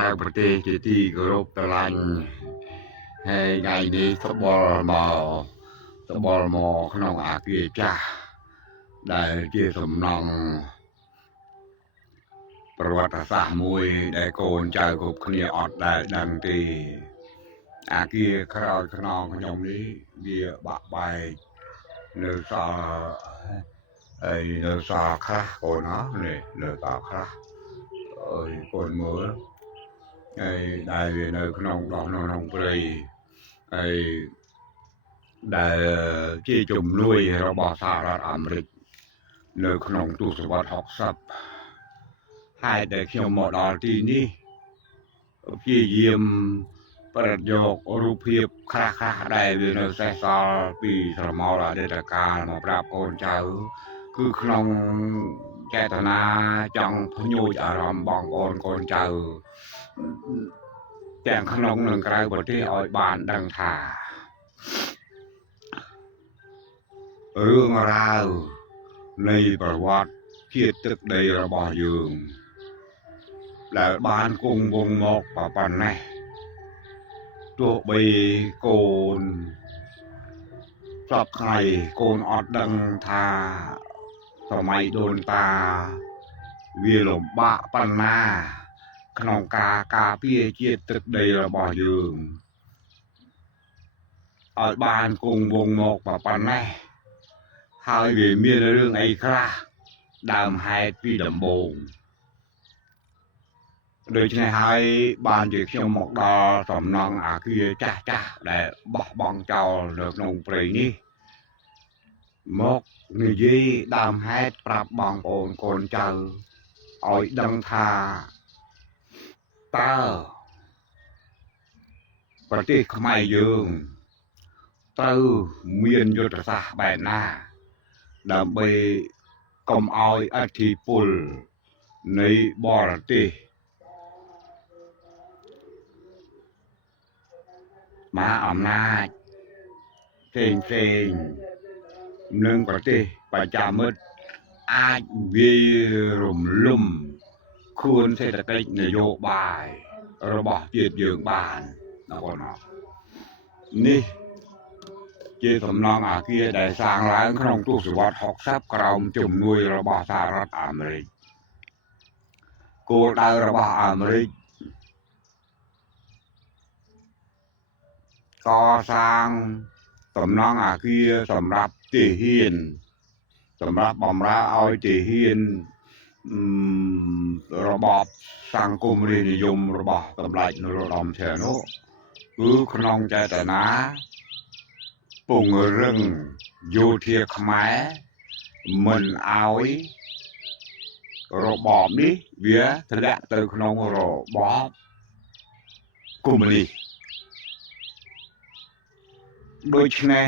នៅប្រទេសជាទីគោរពស្រឡាញ់ហើយថ្ងៃនេះត្បល់មកក្នុងអាគារចាស់ដែលជាសំណង់ប្រវត្តិសាស្ត្រមួយដែលកូនចៅគ្រប់គ្នាអត់ដែលដឹងទេអាគារក្រោយខ្នងខ្ញុំនេះវាបាក់បែកនៅសល់ហើយនៅសល់ខ្លះកូនហ៎នេះនៅសល់ខ្លះអើយកូនមើលហើយដែលវានៅក្នុងដោះក្នុងព្រៃហើយដែលជាជំនួយរបស់សហរដ្ឋអាមេរិកនៅក្នុងទសវត្សរ៍60ហើយដែលខ្ញុំមកដល់ទីនេះព្យាយាមប្រឌិតយករូបភាពខ្លះៗដែលវានៅសេសសល់ពីស្រមោលអតីតកាលមកប្រាប់កូនចៅគឺក្នុងចេតនាចង់ភ្ញួចអារម្មណ៍បងប្អូនកូនចៅទាំងក្នុងនិងក្រៅប្រទេសឲ្យបានដឹងថារឿងរ៉ាវនៃប្រវត្តិជាតិទឹកដីរបស់យើងដែលបានគង់វង្សមកប៉ុណ្ណេះទោះបីកូនសពថ្ងៃកូនអត់ដឹងថាសម័យដូនតាវាលំបាកប៉ុណ្ណាក្នុងការការពារជាតិទឹកដីរបស់យើងឲ្យបានគង់វង្សមកប៉ុណ្ណេះហើយវាមានរឿងអីខ្លះដើមហេតុពីដំបូងដូច្នេះហើយបានជាខ្ញុំមកដល់សំណង់អាគារចាស់ចាស់ដែលបោះបង់ចោលនៅក្នុងព្រៃនេះមកនិយាយដើមហេតុប្រាប់បងប្អូនកូនចៅឲ្យដឹងថាតើប្រទេសខ្មែរយើងត្រូវមានយុទ្ធសាស្ត្របែបណាដើម្បីកុំឲ្យឥទ្ធិពលនៃបរទេសមហាអំណាចផ្សេងនឹងប្រទេសប្រចាំមិត្តអាចវាយរំលំខួនសេដ្ឋកិច្ចនយោបាយរបស់ជាតិយើងបានបងប្អូននេះជាសំណង់អាគារដែលសាងឡើងក្នុងទសវត្សរ៍60ក្រោមជំនួយរបស់សហរដ្ឋអាមេរិកគោលដៅរបស់អាមេរិកកសាងសំណង់អាគារសម្រាប់ទាហានសម្រាប់បម្រើឲ្យទាហានរបបសង្គមរាស្ត្រនិយមរបស់សម្ដេចនរោត្តមសីហនុគឺក្នុងចេតនាពង្រឹងយោធាខ្មែរមិនឲ្យរបបនេះវាធ្លាក់ទៅក្នុងរបបកុម្មុយនីសដូច្នេះ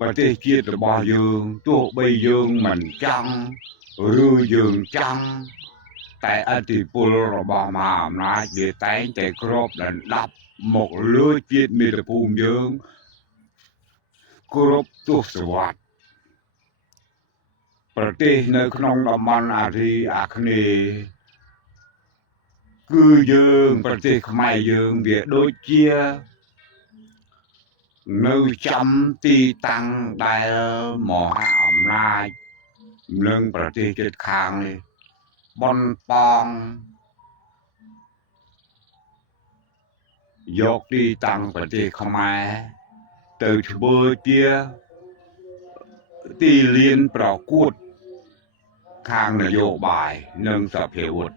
ប្រទេសជាតិរបស់យើងទោះបីយើងមិនចង់ឬយើងចង់តែឥទ្ធិពលរបស់មហាអំណាចវាតែងតែគ្របដណ្ដប់មកលើជាតិមាតុភូមិយើងគ្រប់ទសវត្សរ៍ប្រទេសនៅក្នុងតំបន់អាស៊ីអាគ្នេយ៍គឺយើងប្រទេសខ្មែរយើងវាដូចជានៅចំទីតាំងដែលមហាអំណាចនិងប្រទេសជិតខាងនេះបនប៉ងយកទីតាំងប្រទេសខ្មែរទៅធ្វើជាទីលានប្រកួតខាងនយោបាយនិងសភាវុធ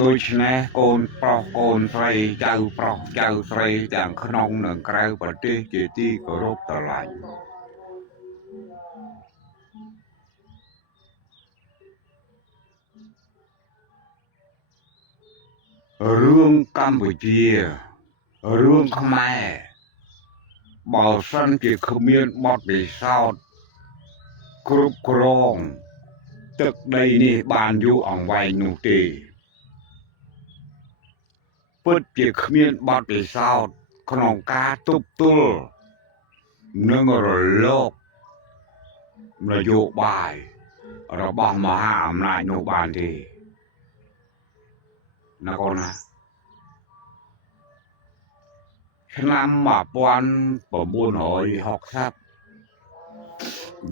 ដូច្នេះកូនប្រុសកូនស្រីចៅប្រុសចៅស្រីទាំងក្នុងនិងក្រៅប្រទេសជាទីគោរពស្រឡាញ់រឿងកម្ពុជារឿងខ្មែរបើសិនជាគ្មានបទពិសោធន៍គ្រប់គ្រងទឹកដីនេះបានយូរអង្វែងនោះទេពិតជាគ្មានបទពិសោធន៍ក្នុងការទប់ទល់នឹងរលក นโยบายរបស់មហាអំណាចនោះបានទេណាកូនណាឆ្នាំ1960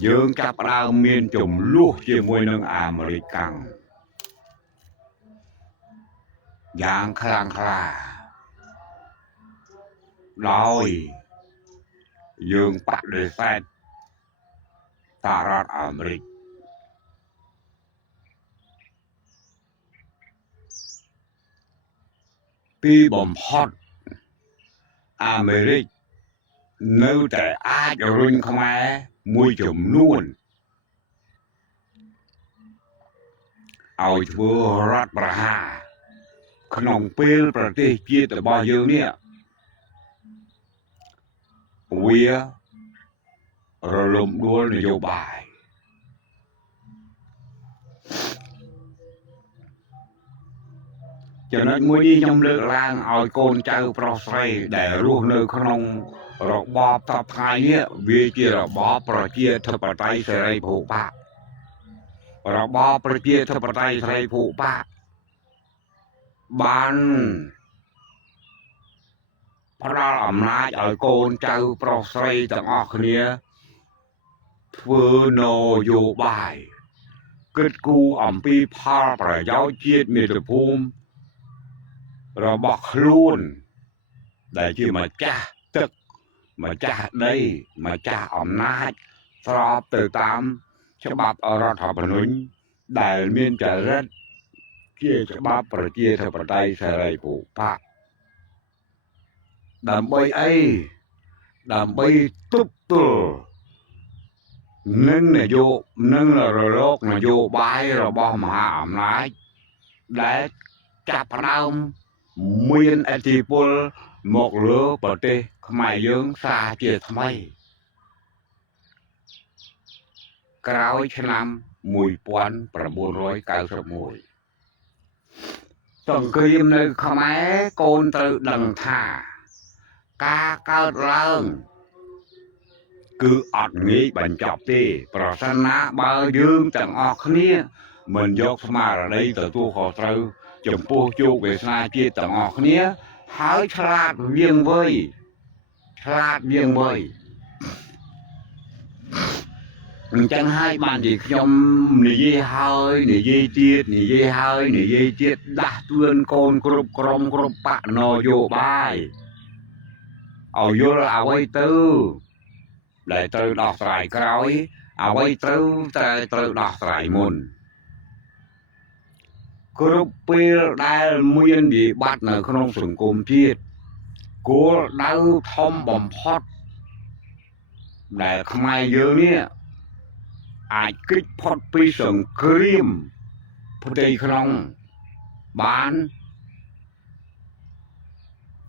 យើងចាប់ផ្ដើមមានចំនួនជាមួយនឹងអាមេរិកកាំងយ៉ាងខ្លាំងក្លាដោយយើងបដិសេធសហរដ្ឋអាមេរិកពីបំផុតអាមេរិកនៅតែអាចរុញខ្មែរមួយចំនួនឲ្យធ្វើរដ្ឋប្រហារក្នុងពេលប្រទេសជាតិរបស់យើងនេះវារលំដួលនយោបាយចំណុចមួយនេះខ្ញុំលើកឡើងឲ្យកូនចៅប្រុសស្រីដែលរស់នៅក្នុងរបបតបថ្ងៃនេះវាជារបបប្រជាធិបតេយ្យសេរីភូប៉ារបបប្រជាធិបតេយ្យសេរីភូប៉ាបានផ្ដល់អំណាចឲ្យកូនចៅប្រុសស្រីទាំងអស់គ្នាធ្វើនយោបាយគិតគូរអំពីផលប្រយោជន៍ជាតិមាតុភូមិរបស់ខ្លួនដែលជាម្ចាស់ទឹកម្ចាស់ដីម្ចាស់អំណាចស្របទៅតាមច្បាប់រដ្ឋធម្មនុញ្ញដែលមានចរិតជាច្បាប់ប្រជាធិបតេយ្យសេរីភូប៉ាដើម្បីអីដើម្បីទប់ទល់នឹងរលកនយោបាយរបស់មហាអំណាចដែលចាប់ផ្ដើមមានឥទ្ធិពលមកលើប្រទេសខ្មែរយើងសារជាថ្មីក្រោយឆ្នាំ1991សង្គ្រាមនៅខ្មែរកូនត្រូវដឹងថាការកើតឡើងគឺអត់ងាយបញ្ចប់ទេប្រសិនណាបើយើងទាំងអស់គ្នាមិនយកស្មារតីទទួលខុសត្រូវចំពោះជោគវាសនាជាតិទាំងអស់គ្នាហើយឆ្លាតវៀងវៃអញ្ចឹងហើយបានជាខ្ញុំនិយាយហើយនិយាយទៀតដាស់តឿនកូនគ្រប់ក្រុមគ្រប់បកនយោបាយឲ្យយល់អ្វីទៅដែលត្រូវដោះស្រាយក្រោយអ្វីត្រូវដោះស្រាយមុនគ្រប់ពេលដែលមានវិបត្តិនៅក្នុងសង្គមជាតិគោលដៅធំបំផុតដែលខ្មែរយើងនេះអាចគេចផុតពីសង្គ្រាមផ្ទៃក្នុងបាន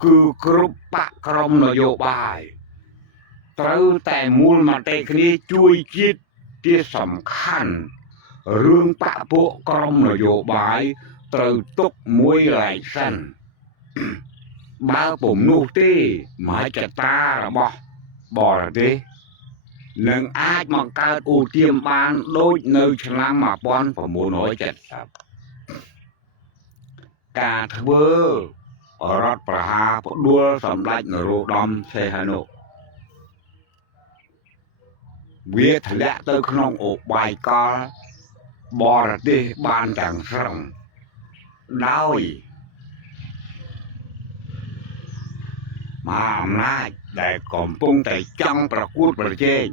គឺគ្រប់បកក្រុមនយោបាយត្រូវតែមូលមតិគ្នាជួយជាតិជាសំខាន់រឿងបកពួកក្រុមនយោបាយត្រូវទុកមួយឡែកសិនបើពុំនោះទេមហិច្ឆតារបស់បរទេសនឹងអាចបង្កើតឧទាមបានដូចនៅឆ្នាំ1970ការធ្វើរដ្ឋប្រហារផ្ដួលសម្ដេចនរោត្តមសីហនុវាធ្លាក់ទៅក្នុងឧបាយកលបរទេសបានទាំងស្រុងដោយមហាអំណាចដែលកំពុងតែចង់ប្រកួតប្រជែង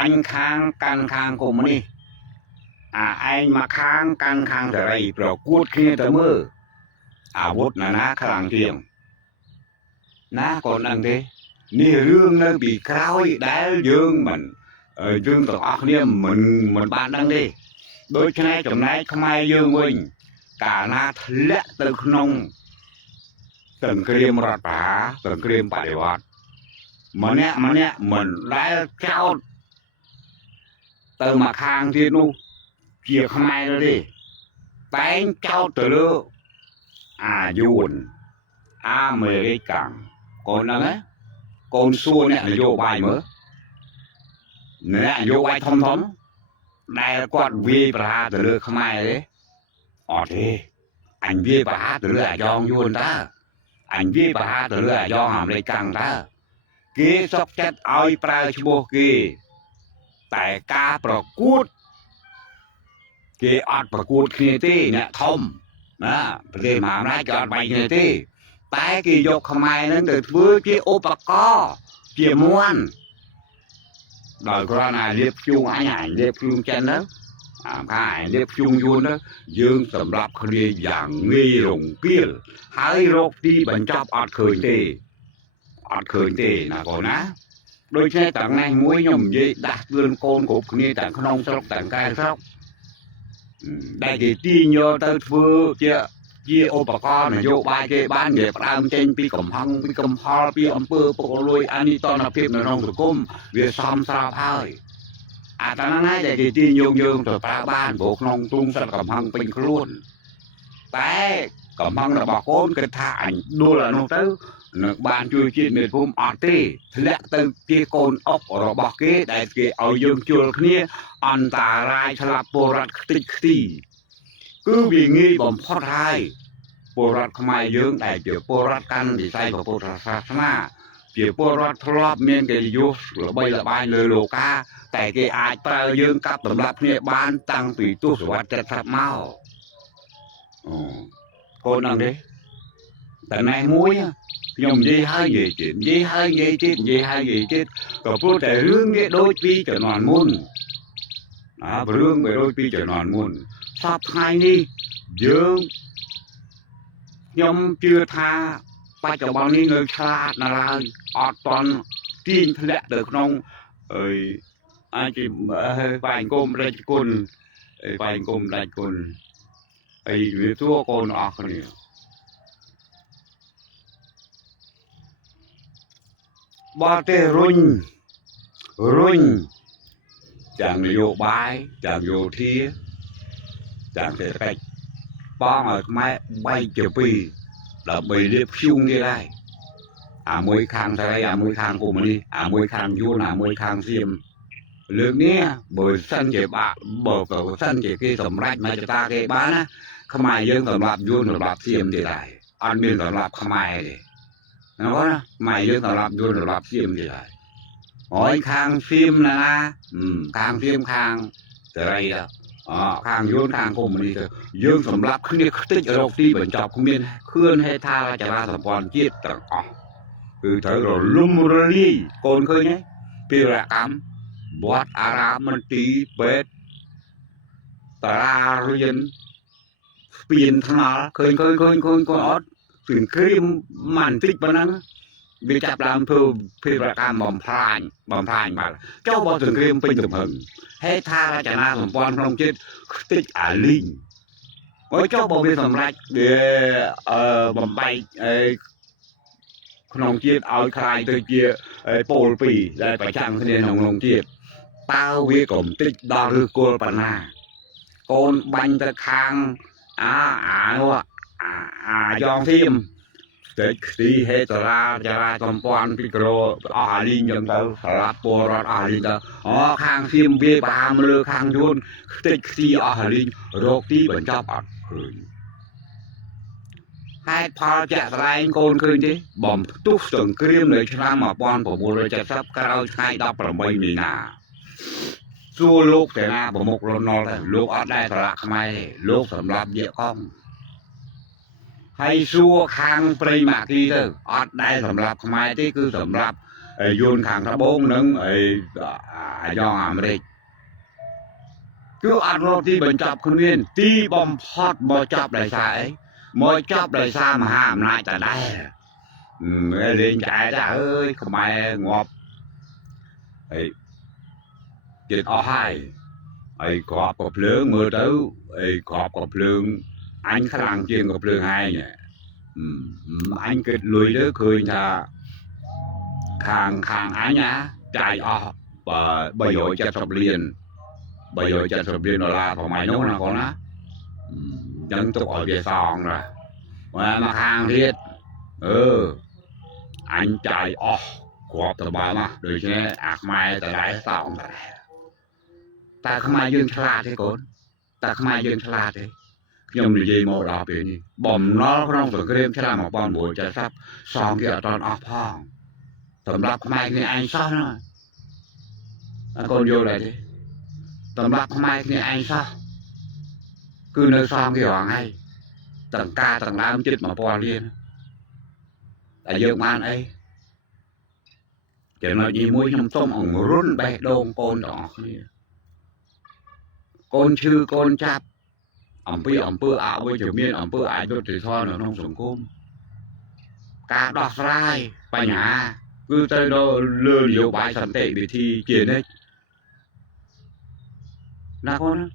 អញខាងកាន់ខាងកុម្មុយនីសឯងមកខាងកាន់ខាងសេរីប្រកួតគ្នាទៅមើលអាវុធណាខ្លាំងជាងណាកូនដឹងទេនេះរឿងនៅពីក្រោយដែលយើងទាំងអស់គ្នាមិនបានដឹងទេដូច្នេះចំណែកខ្មែរយើងវិញកាលណាធ្លាក់ទៅក្នុងសង្គ្រាមរដ្ឋប្រហារសង្គ្រាមបដិវត្តម្នាក់មិនដែលចោតទៅមកខាងទៀតនោះជាខ្មែរទេតែងចោតទៅលើអាយួនអាមេរិកកាំងកូនហ្នឹងណាកូនសួរអ្នកនយោបាយមើល nè vô quay thông thống đây quạt vi bà từ lừa không ai đấy thì anh vi bà từ lừa giòn vuông ta anh vi bà từ lừa giòn hàm lấy căng ta kia sóc chết oi pra chua kia tại ca pro cút kia ọt pro cút kia tí nè thông đó vì mà nói cho bay kia tí tại kia vô không ai nên từ với kia ô bạc co kia muôn đời con này liệp chung anh ảnh liệp chung chân đó cái liệp chung vuông đó dương sầm lập khi dạng nghi rùng kia hai rốt đi bẩn chọc ọt khơi tê là còn á đôi xe tặng này muối nhầm gì đặt vườn côn cục như tặng không sóc tặng cai sóc đây thì ti nhớ tới vừa chia ô bà con này vô bài cái bán nghiệp làm trên pi cầm hăng pi âm pơ bộ lôi ani to là phim nó nông cung việc xóm sao hơi ta nói đây thì ti nhung rồi ba ban bộ nông tung sao cầm hăng pin luôn té cầm hăng là bà con cái thả đua là nó tới nước ban chui chín miền vùng tê lẽ từ kia côn ốc rồi bọc kế đại kia ở dương chùa kia anh ta rai chả bồ rát tích tì cứ vì nghi bom phốt hai bồ rát không ai dương đại kiểu bồ rát căn thì say vào bồ rát sát kiểu bồ rát thọp miền cái vô rồi bây là bài lời lô ca tại cái ai ta dương cặp tầm lập kia ban tăng tùy tu sửa chặt tháp mau cô năng đấy tại này muối nhom gì hai gì chuyện gì hai gì chết có phụ thể rương cái đôi pi trở nòn môn rương về đôi pi trở nòn môn sắp hai đi dương nhom chưa tha ba cho bao nhiêu người xa là toàn tin lẽ được không anh chỉ vài công ra côn vài công ra côn người thua con ở này ba tê rung chẳng vô bái chẳng vô thía chẳng thể cách ba mà mai bay chở pi là bay điệp chung đi đây môi khang thay môi khang của mình đi môi khang vô môi khang xiêm lượng nia bởi sân chỉ bạ bờ cầu sân chỉ cái tầm rách mà cho ta cái bán á không ai dương tầm lạp vô tầm lạp xiêm thì lại ăn miên tầm lạp không ai thì nó có mày dương tầm lạp vô tầm lạp xiêm thì lại hỏi khang xiêm là khang xiêm khang từ đây đó khang vô khang của mình đi dương tầm lạp khi tích ở đâu đi bệnh chọc không miên khươn hay tha là chả ra tầm còn chết tầm từ thời rồi lum rơi còn khơi nhé pi ra cắm bọt mình tí bết ta riêng tiền thằng khơi con ót tiền krim màn tích bên đó bị chặt làm thưa phi ra cam bom phai mà cháu bao tiền krim pin tụm hừng hết tha ra chả na thằng quan không chết tích linh mỗi cháu bao bị thằng rách để bom bay không chết ở khai từ kia pol pì lại phải chăng thế nên không chết tao với cổng tích đo rư cô bà na con bánh ta khang dòng phim tích đi hết ra tầm quan picro linh dân tao là bồ rát linh tao khang phim bia bà mơ khang dôn tích đi linh rốt tí bẩn cho bọt hai pha chặt lại con khơi đi bom túc sừng krimเลยชนะมาป้อนผมเลยจะซับกระเอาใช้ดับประไม่มีนาสู้ลูกแต่นาผมมกรนอเลยลูกอัดได้ตระไม่ลูกสำหรับเยอะก้องให้สู้คางปริมาทีเถอะอัดได้สำหรับไม่ที่คือสำหรับยูนคางกระบงนึงยองอเมริกcứ ăn rôที่บรรจับคุณเวียนที่บอมพอดบอจับได้ใช่mỗi chóp đời xa mà hàm lại tại đây lên chạy ra ơi không ai ngọt chết ở hai cọp cọp lương mưa tới cọp cọp lương anh khá lăng chuyên cọp lương hai nhỉ anh kịch lùi đứa cười cha khang anh nhá chạy và bây giờ chặt sập liền là của mày nấu là con á dân tộc ở về sòn rồi mà khang thiết anh chạy quạt tờ bà mà đời chứ ạc mai tờ đáy tọng ta không ai dương chla thế con ta không ai dương chla thế nhưng mà gì một đọc vậy nhỉ bầm nó không phải game chla một bọn buổi chả sắp xong kia toàn ọc phong tầm đọc mai cái anh sao nữa con vô lại đi tầm đọc mai cái anh sao cứ nơi xong kia hoàng hay tầng ca tầng lam chết mà bò liên ở dương man ấy cho nó gì mũi trong tôm ổng run bè đôn con đó con chư con chạp ổng bư ảo với chủ miên ổng bư ảo cho thì thôi nó không sủng côm cá đọt rai bà nhà cứ tới đó lừa nhiều bài sản tệ bị thi chiến ấy là con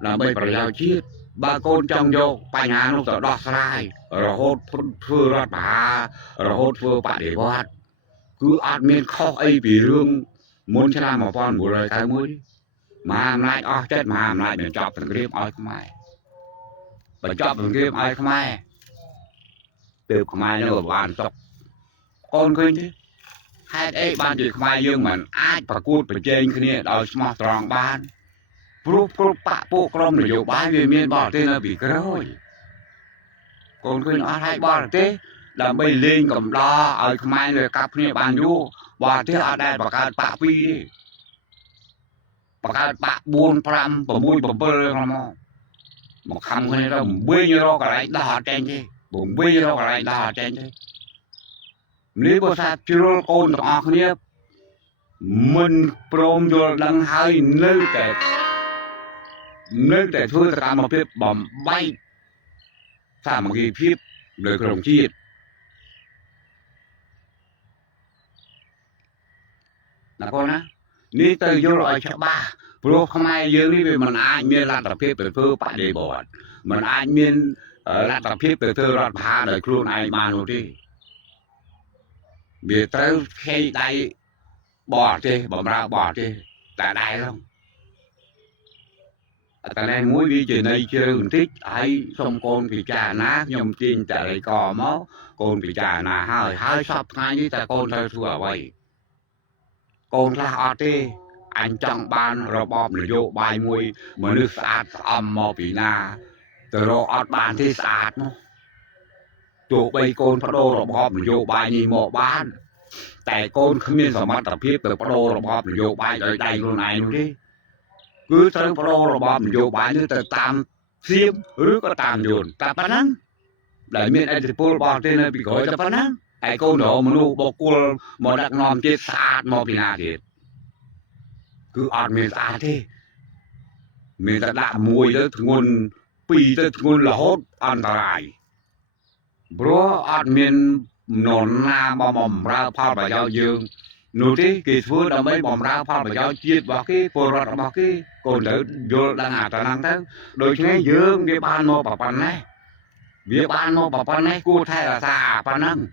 là bây giờ giao chiết ba con trong vô bà nhà nó sợ đọt rai rồi hốt phư rót bà rồi hốt phư bà để bót cứ ăn miên khó ấy vì rương muốn cho làm một con một lời cái mũi mà làm lại chết mà làm lại mình chọc thằng game oi không ai mình chọc thằng game oi không ai từ không ai nó bàn chọc con khuyên chứ hai ấy ban chỉ không ai dương mình ai và cút phải trên cái này đòi smart strong ban proof bạ bộ crom là dụ bái về miền bỏ tên là bị cái rồi con khuyên nó hai bỏ thế là bây lên cầm đo ở không ai rồi cặp này bàn vô bỏ thế ở đây bỏ cái bạ phi đi bỏ cái bạ buôn pram bỏ mui bỏ bơ rồi mà một khăm cái này là bơi như đó cái này đo trên chứ bụng bơi như đó cái này đo trên chứ nếu có sao chưa con đó cái này mình prom vô đang hơi nơi để thôi ta mà biết bom bay sao mà ghi phép đời đồng chi là con á ní từ vô rồi cho ba pro không ai dương đi vì mình ai miên là tập phép từ thơ bạn để bỏ mình ai miên là tập phép từ thơ là ba đời khuôn ai mà nó đi vì tới khi đây bỏ đi bỏ ra bỏ đi tại đây không tại đây muối đi trên đây chơi thích ai xong con thì trà ná nhom tin trả lại cò máu con thì trà nà hơi sắp ngay đi tại con thôi thua vậy con là ở đây anh chẳng ban rồi bom là vô bài mùi mà nước sạch âm mò vì na từ đó ở bàn thì sạch nó tụ bây con phát đô rồi bom là vô bài nhìn mò bán tại con không nên sợ mắt tập hiếp từ phát đô rồi bom là vô bài ở đây luôn này luôn đi cứ tới phát đô rồi bom là vô bài như từ tam xiêm rước có tam dồn ta bắt nắng để miền anh thì pol bom trên này bị gọi ta bắt nắng tại con đó mà nu bọc cua mà đặt nòm chết sạch mò vì na thiệt cứ ăn miền ta thế miền ta đã mùi đó nguồn pi đó nguồn là hốt an tài bro ăn miền nón na bom ra phao bà giao dương nụ thế kỳ phước đã mấy bom ra phao bà giao chiết vào cái phô rót vào cái còn đỡ vô đang hạ ta năng thế đôi khi dương cái ban mô bà pan này việc ban mô bà pan này cô thay là xa pan năng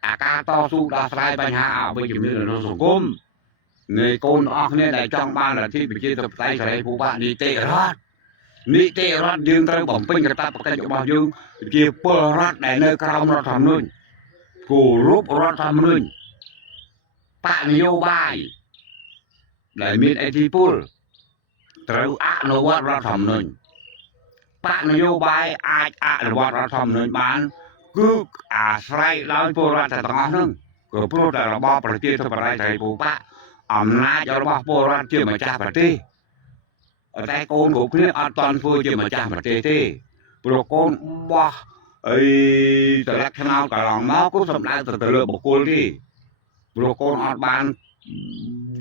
à ca to su đa sai ban hạ bây giờ như là nó sổ côm người con ở này đại trong ban làที่ bị chia tập tay phải phụ bạn đi tệ rót dương tới bỏng pin người ta bắt tay bao dương chia pơ rót đại nơi cao nó thầm luôn cổ rúp rót thầm luôn bạn yêu bài đại miền Ethiopia tới ăn nó quát rót thầm luôn bạn yêu bài ai ăn nó quát rót thầm luôn bán cứ say nói pơ rót tại tao nưng cứ pơ rót là baoประเทศไปได้phụ bạnอำนาจរបស់ពលរដ្ឋជាម្ចាស់ប្រទេសតែកូនគ្រប់គ្នាអត់តន់ធ្វើជាម្ចាស់ប្រទេសទេព្រោះកូនបោះអីតលក្ខណៈកន្លងមកគឺសំដៅទៅលើបុគ្គលទេព្រោះកូនអត់បាន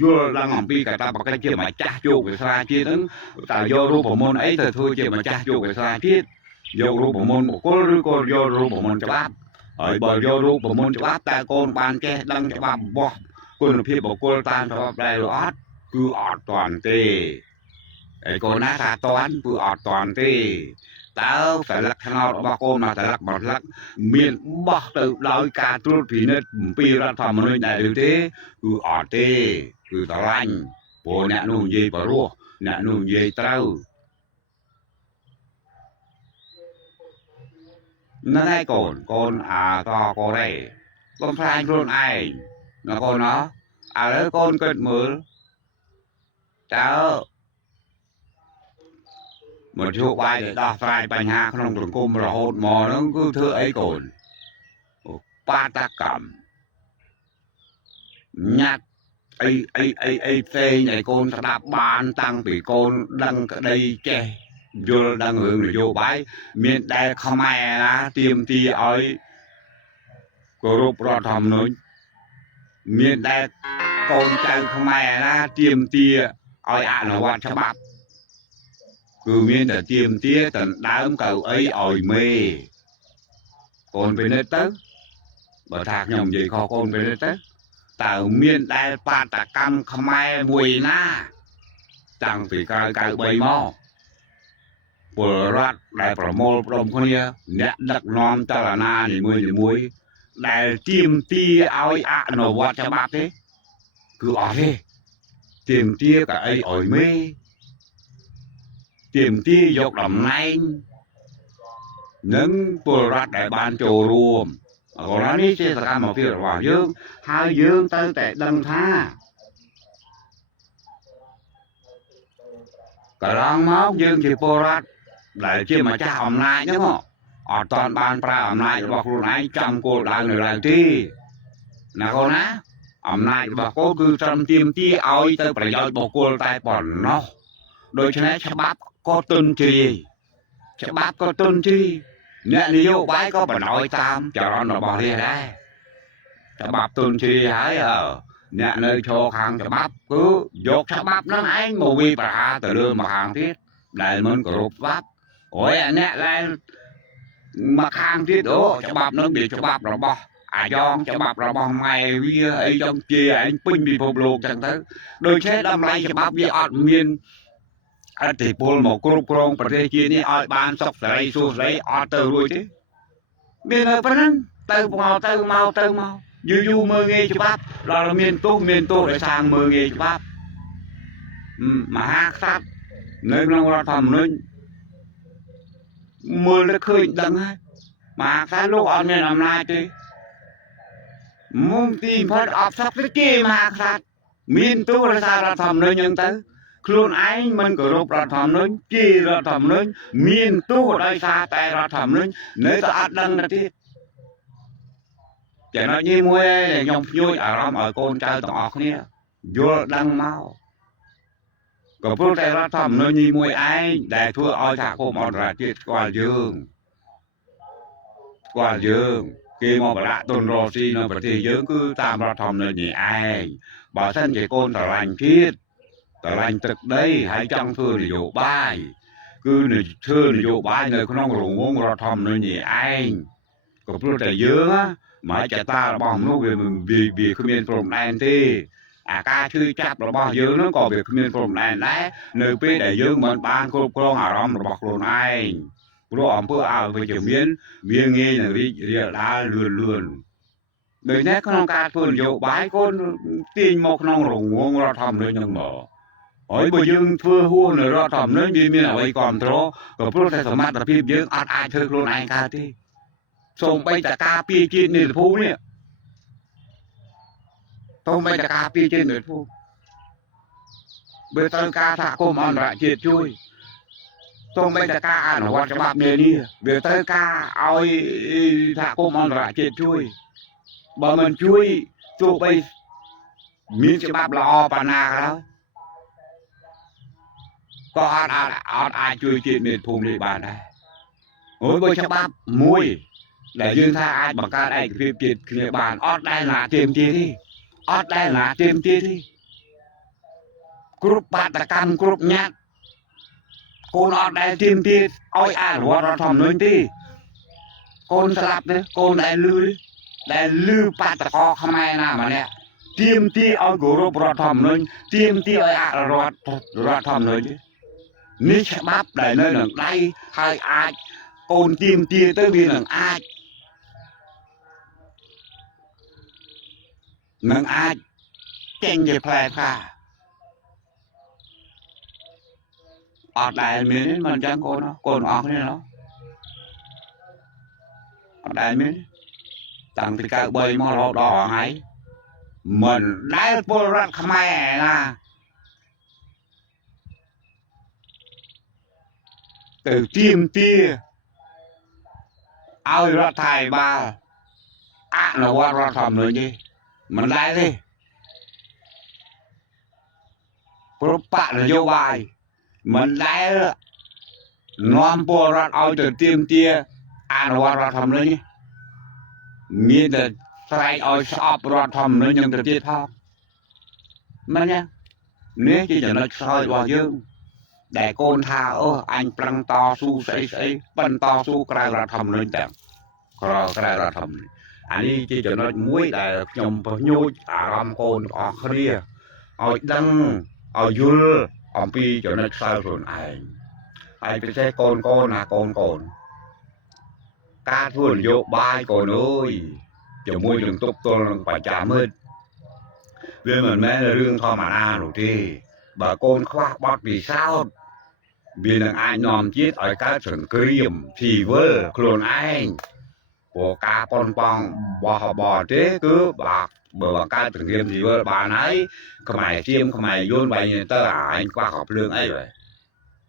យល់ដឹងអំពីកាតព្វកិច្ចជាម្ចាស់ជោគវាសនាជាតិហ្នឹងតើយករូបមន្តអីទៅធ្វើជាម្ចាស់ជោគវាសនាជាតិយករូបមន្តបុគ្គលឬក៏យករូបមន្តច្បាប់ហើយបើយករូបមន្តច្បាប់តើកូនបានចេះដឹងច្បាប់របស់គុណភាពបុគ្គលតាមច្បាប់ដែរឬអត់គឺអត់តាន់ទេហើយកូនណាថាតាន់គឺអត់តាន់ទេតើសលក្ខណៈរបស់កូនមកសលក្ខណៈមានបោះទៅដោយការត្រួតពិនិត្យអំពីរដ្ឋធម្មនុញ្ញដែរឬទេគឺអត់ទេគឺស្រឡាញ់ព្រោះអ្នកនោះនិយាយបរោះអ្នកនោះនិយាយត្រូវนั่นไงកូនអាតកូនឯងកុំខ្លាចខ្លួនឯង nó con nó à lấy con kết mưa cháu một chỗ bài để đọc phải bài hạ không được cung là hột mò nó cứ thứ ấy cồn ba ta cầm nhát ấy phê này con đạp bàn tăng bị con đang đây che vô đang hưởng là vô bãi miền đại không ai là tiêm ti ấy cô rụp ra thầm nói miền đại con trai không ai là tiêm ti ấy ạ là quan cho bác cứ miền là tiêm ti tận đám cầu ấy ỏi mê con bên đây tới bà thạc nhầm gì khó con bên đây tới tạo miền đại ba ta cam không ai mùi na chẳng phải cái bầy mò bờ rát đạiប្រមូលព្រមគ្នាអ្នកដឹកនាំចលនានីមួយៗដែលទាមទារឲ្យអនុវត្តច្បាប់ទេគឺអត់ទេទាមទារកៅអីឲ្យមេទាមទារយកតំណែងនិងពលរដ្ឋដែលបានចូលរួមកន្លងនេះជាសកម្មភាពរបស់យើងហើយយើងត្រូវតែដឹងថាកន្លងមកយើងជាពលរដ្ឋដែលជាម្ចាស់អំណាចហ្នឹងអត់តាន់បានប្រើអំណាចរបស់ខ្លួនឯងចាំគោលដៅនៅឡើយទេណាកូនណាអំណាចរបស់កូនគឺត្រឹមទាមទារឲ្យទៅប្រយោជន៍បុគ្គលតែប៉ុណ្ណោះដូច្នេះច្បាប់ក៏ទន់ជ្រាយច្បាប់ក៏ទន់ជ្រាយអ្នកនយោបាយក៏បណ្ដោយតាមចរន្តរបស់រាជដែរច្បាប់ទន់ជ្រាយហើយអ្នកនៅឈរខាងច្បាប់គឺយកច្បាប់ហ្នឹងឯងមកវិប្រហារទៅលើម្ខាងទៀតដែលមិនគោរពច្បាប់អូយអ្នកដែលមកខាងទៀតអូច្បាប់ហ្នឹងវាច្បាប់របស់អាយ៉ងច្បាប់របស់ម៉ែវាអីចង់ជាឯងពេញពិភពលោកចឹងទៅដូច្នេះតម្លៃច្បាប់វាអត់មានអធិពលមកគ្រប់គ្រងប្រទេសជាតិនេះឲ្យបានសុខសេរីសួស្តីអត់ទៅរួចទេមានតែប៉ុណ្្នឹងទៅមកយូរមើងងាយច្បាប់ដល់មានទោសដោយសារមើងងាយច្បាប់មហាក្សត្រនៅក្នុងរដ្ឋធម្មនុញ្ញមើលទៅឃើញដឹងហើយមហាក្សត្រលោកអត់មានអំណាចទេមុំទីផុតអបសក់ទៅគេមហាក្សត្រមានទោសដោយសាររដ្ឋធម្មនុញ្ញហ្នឹងទៅខ្លួនឯងមិនគោរពរដ្ឋធម្មនុញ្ញគេរដ្ឋធម្មនុញ្ញមានទោសដោយសារតែរដ្ឋធម្មនុញ្ញនៅតែអត់ដឹងទៅទៀតចំណុចនេះមួយដែលខ្ញុំភ្ញួយអារម្មណ៍ឲ្យកូនចៅទាំងអស់គ្នាយល់ដឹងមកក៏ព្រោះតែរដ្ឋធម្មនុញ្ញនេះមួយឯងដែលធ្វើឲ្យសហគមន៍អន្តរជាតិស្គាល់យើងគេមកប្រឡាក់ទុនរស់ស៊ីនៅប្រទេសយើងគឺតាមរដ្ឋធម្មនុញ្ញនេះឯងបើមិនជាកូនស្រឡាញ់ជាតិស្រឡាញ់ទឹកដីហើយចង់ធ្វើនយោបាយគឺនឹងធ្វើនយោបាយនៅក្នុងរង្វង់រដ្ឋធម្មនុញ្ញនេះឯងក៏ព្រោះតែយើងមកចតារបស់មនុស្សវាគ្មានព្រំដែនទេអាការឈឺចាប់របស់យើងហ្នឹងក៏វាគ្មានព្រំដែនដែរនៅពេលដែលយើងមិនបានគ្រប់គ្រងអារម្មណ៍របស់ខ្លួនឯងព្រោះអំពើអវិជ្ជមានវាងាយនឹងរីករាលដាលលឿនដូច្នេះក្នុងការធ្វើនយោបាយកូនទាញមកក្នុងរង្វង់រដ្ឋធម្មនុញ្ញហ្នឹងមកហើយបើយើងធ្វើហួសនៅរដ្ឋធម្មនុញ្ញវាមានអ្វីគ្រប់គ្រងក៏ព្រោះតែសមត្ថភាពយើងអត់អាចធ្វើខ្លួនឯងកើតទេសូម្បីតែការពារជាតិនៃភូមិនេះសូម្បីតែការពារជាតិនៃភូមិបើត្រូវការសហគមន៍អន្តរជាតិជួយសូម្បីតែការអនុវត្តច្បាប់នានាវាត្រូវការឲ្យសហគមន៍អន្តរជាតិជួយបើមិនជួយទោះបីមានច្បាប់ល្អប៉ុណ្ណាក៏អត់អាចជួយជាតិនៃភូមិនេះបានដែរអូយបើច្បាប់មួយដែលយើងថាអាចបង្កើតឯកភាពជាតិគ្នាបានអត់ដែលណាទាមទារទេគ្រប់បាតកម្មគ្រប់ញាក់កូនអត់ដែលទាមទារឲ្យអនុវត្តរដ្ឋធម្មនុញ្ញទេកូនស្លាប់ទេកូនដែលលឺបាតកោខ្មែរណាម្នាក់ទាមទារឲ្យគោរពរដ្ឋធម្មនុញ្ញទាមទារឲ្យអនុវត្តរដ្ឋធម្មនុញ្ញនេះច្បាប់ដែលនៅនឹងដៃហើយអាចកូនទាមទារទៅវានឹងអាចចេញជាផ្លែផ្កាអត់ដែលមានមិនអញ្ចឹងកូនអស់គ្នាណោះអត់ដែលមានតាំងពី93មករហូតដល់ថ្ងៃ mình đáy bố rát khmer nè từ tiêm tia ao rát thai ba là qua rát thầm rồi nhỉ mình đáy đi bố bạn là vô bài mình đáy nóm bố rát ao từ tiêm tia là qua rát thầm rồi nhỉ miễn là sai ao sọp rát thầm rồi nhưng từ tiết phong mà nhá nếu chỉ cho nó soi vào dương để con tha anh prang to su sấy bắn to su cài ra thầm lên tạm cài ra thầm anh ấy chỉ cho nó muối để nhom nhô ram con ở kia ở đăng ở dul ở pi cho nó sao rồi anh phải thấy con là con cá thuần vô bay con ơi cho muối đừng tốt tôi phải trả mất vì mình mẹ là riêng thôi mà na rồi đi bà con khoác bót vì sao vì là ai nòm chết ở các trường kìm thì với khuôn anh của ca pon pong bò thế cứ bạc bờ ca trường kìm thì với bà nấy không ai chiêm không ai vốn vậy như tớ anh qua học lương ấy vậy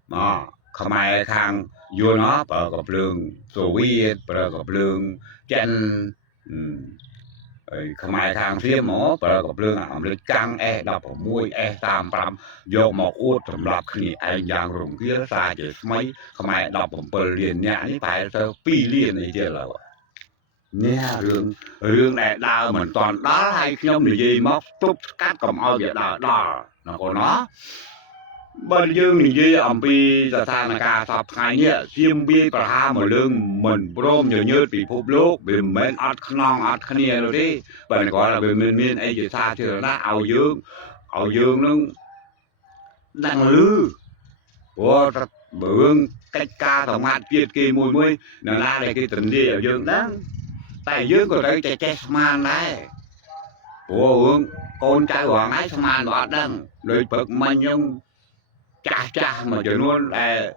mà không ai khang vô nó bờ gặp lương Soviet bờ gặp lương chân không ai thang phía mỏ bờ gặp lương ẩm lực căng đập ở môi tam pram vô một út trầm lập khi anh giang rùng kia xa chỉ mấy không ai đập ở bờ liền nhã như phải tơ pi liền này chưa là nghe rương này đau mình toàn đó hay không thì gì móc túc cắt cầm ao vậy đó nó còn nó bên dương thì gì ẩm pi giờ thang là cả sập hai nhẹ xiêm bi cả hai một lưng mình prom nhiều như bị phục lúc bị men ắt non ắt khnia rồi đi bên gọi là bị miên ấy gì xa thì nó ao dương nó đang lư của bướng cách ca thằng mát việt kia mùi mùi là la để cái tình đi ở dương đó tại dương của đấy chạy chạy man đấy của hướng con trai hoàng ấy man đó đang đời bậc mình nhưng cha mà chỉ luôn là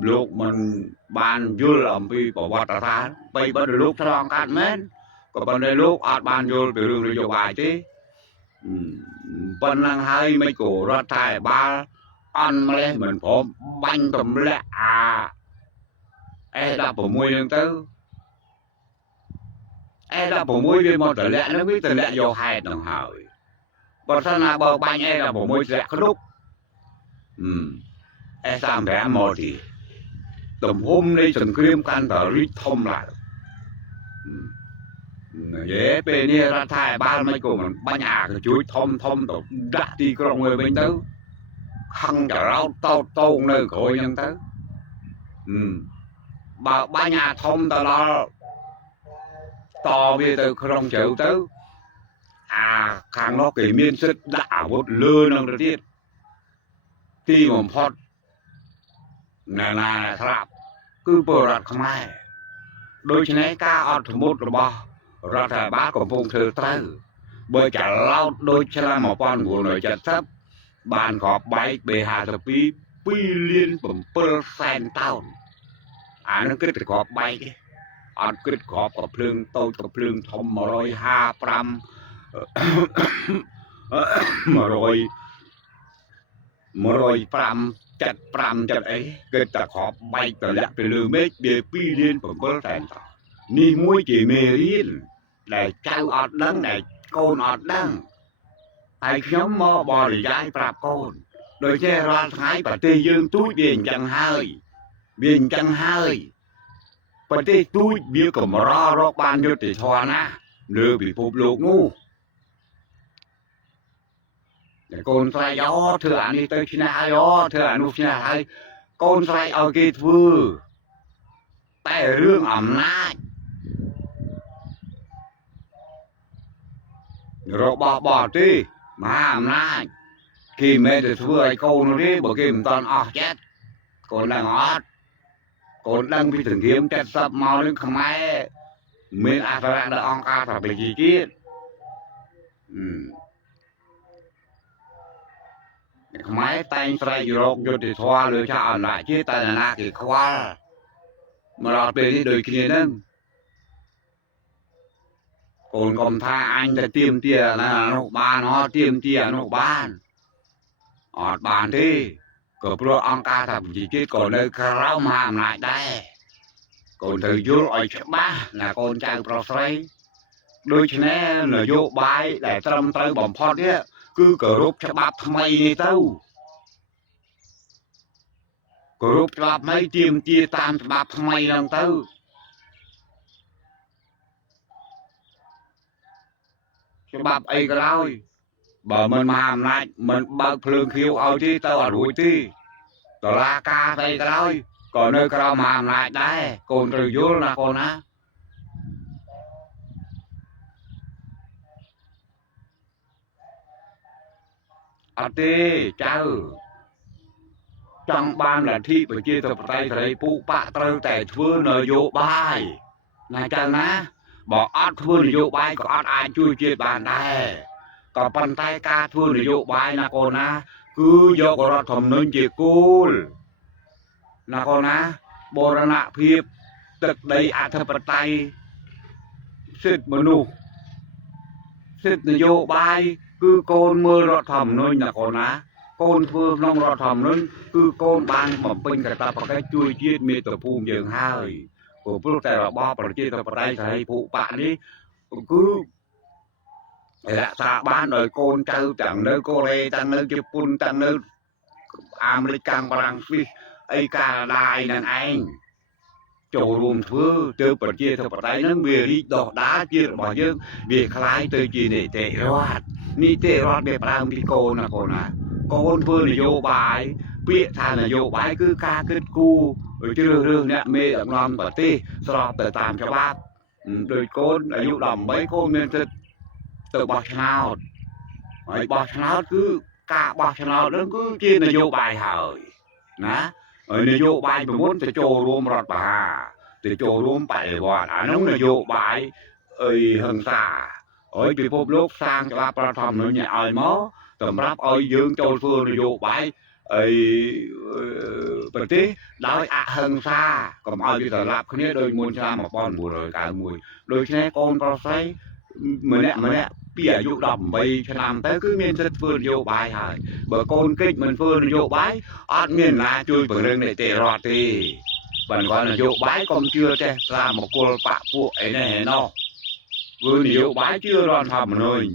lúc mình ban vô làm vì bảo vật ra bây giờ lúc xong cắt mến còn bên đây lúc ở ban vô từ đường đi vô bài chứ bên năng hai mấy cổ ra thải ba ăn mà lên mình có bánh tầm lẹ đã bỏ mùi lên tư đã bỏ mùi đi một tờ lẹ nó biết tờ lẹ vô hai đồng hỏi còn sao nào bờ bánh đã bỏ mùi lẹ có lúc làm vẻ một thì tầm hôm nay sừng kiếm căn tờ rít thông lại dễ bên này ra thải ba mấy cô mình ba nhà cái chuối thông tụ đặt đi con người bên tới khăn chả rau tao nơi khỏi nhân tới ba nhà thông tao lo to bây từ không chịu tới khăn nó kỳ miên sức đã vút lưa năng được tiếtที่ผมพอดนะครับคือเปิดรัฐขมายโดยเฉพาะการอัดสมุดระบรัฐบาลของพงเธอเต้เบอร์จะเล่าโดยเฉพาะหมอปอนหัวหน่วยจัดทับบานขอบใบเบหาสปีเลียนผมเปิดแสนเต้านั่นก็จะขอบใบอัดก็ขอบกับเพลิงโตกับเพลิงทอมมารอยห้าปรำมารอยปรำจัดไอ้เกิดจากขอบใบแต่ละเป็นเรื่องเม็ดเบียปีเลียนผมเปิดแสนต่อนี่มวยจีเมรีนแต่เจ้าอดดังแต่โกนอดดังไอ้ខ្ញុំមកបរិយាយប្រាប់កូនដូចជារាល់ថ្ងៃប្រទេសយើងទូចវាអញ្ចឹងហើយប្រទេសទូចវាកម្ររកបានយុត្តិធម៌ណាលើពិភពលោកនោះแต่คนใส่ยอเธออันนี้เตยชนะยอเธออนุชนะให้คนใส่เอากีทือแต่เรื่องอำนาจเราบอกที่มหาอำนาจkhi mẹ thì thưa ai câu nó đi bởi khi mình toàn chết còn đang bị thử kiếm chết sập màu lên không ai mình ra được ông ca phải bị gì chứ không ai tay say rộp cho thì thoa lựa cho lại chứ tay là thì khoa mà lọt về đi đời kia nên cồn cầm tha anh ta tiêm tia là nó ban nó tiêm tia nó ban ọt bàn đi có pro ông ca thập chỉ chết còn nơi khao mà lại đây còn thời vô ở chỗ ba là con trai pro xoay đôi chân là vô bài để tâm tới bỏng phật ấy cứ cờ rút cho bắp mày này tao cờ rút cho bắp mấy tiêm tia tam cho bắp mày lần tao cho bắp ấy cái rồi bà mình mà lại mình bật phượng khiêu ao đi tao ở đuổi đi tao la ca đây cái rồi còn nơi cái mà lại đây còn từ vô là còn á ở đây cháu trong ban là thi bởi chia tập tay thấy phụ bạ trâu tẻ thưa nở vô bài này chẳng á bỏ ớt thưa nở vô bài có ớt ai chui chia bàn đây có bàn tay ca thưa nở vô bài là còn á cứ vô có ra thầm nên chia cool là còn á bồ ra nạ phiếp thực đây á thập tay xịt mà nụ xịt nở vô bài cứ con mơ ra thầm nên là còn á con phương nông ra thầm nên cứ con ban mầm pin cả ta bằng cái chui chiết mi tập phun dường hai của bữa tại là ba bằng chiết tập đây thầy phụ bạn đi cứ là ta ban đời con trâu chẳng nơi cô lê chẳng nơi chụp phun chẳng nơi American bằng phi ai cả đài nên anh chỗ luôn thưa từ bằng chiết tập đây nó về đi đỏ đá chiết bao nhiêu việc khai từ chi để tệ rót ni tệ rót để bằng bị cô là cô nè con phương là vô bài biết thà là vô bài cứ ca cứ cu rồi chứ rương nè mê ở ngon và ti sau từ tạm cho bác rồi con ở dụ đầm mấy con nên từ bọc nào rồi bọc nào cứ cả bọc nào nó cứ chia là vô bài hời nè rồi là vô bài mà muốn thì trồ luôn rọt bà thì trồ luôn bảy bọn nó là vô bài ơi hơn xa ở bị phốp lúc sang cho bác ra thầm nữa nhà ai mó tầm ráp ơi dương châu phương là vô bãi ấy bật tí đói ạ hơn xa còn ai bây giờ lạp cái đôi muôn xa mà con mùa rồi cả mùi đôi xe con bao xoay mà nè bìa dụ đầm bây cho làm tới cứ miên rất phương vô bãi hả bởi con kích mình phương vô bãi át miên là chui bởi rừng để tệ rọt thì vẫn gọi là vô bãi còn chưa trẻ ra một cô bạ phụ ấy này nó vừa vô bãi chưa đoàn thầm rồi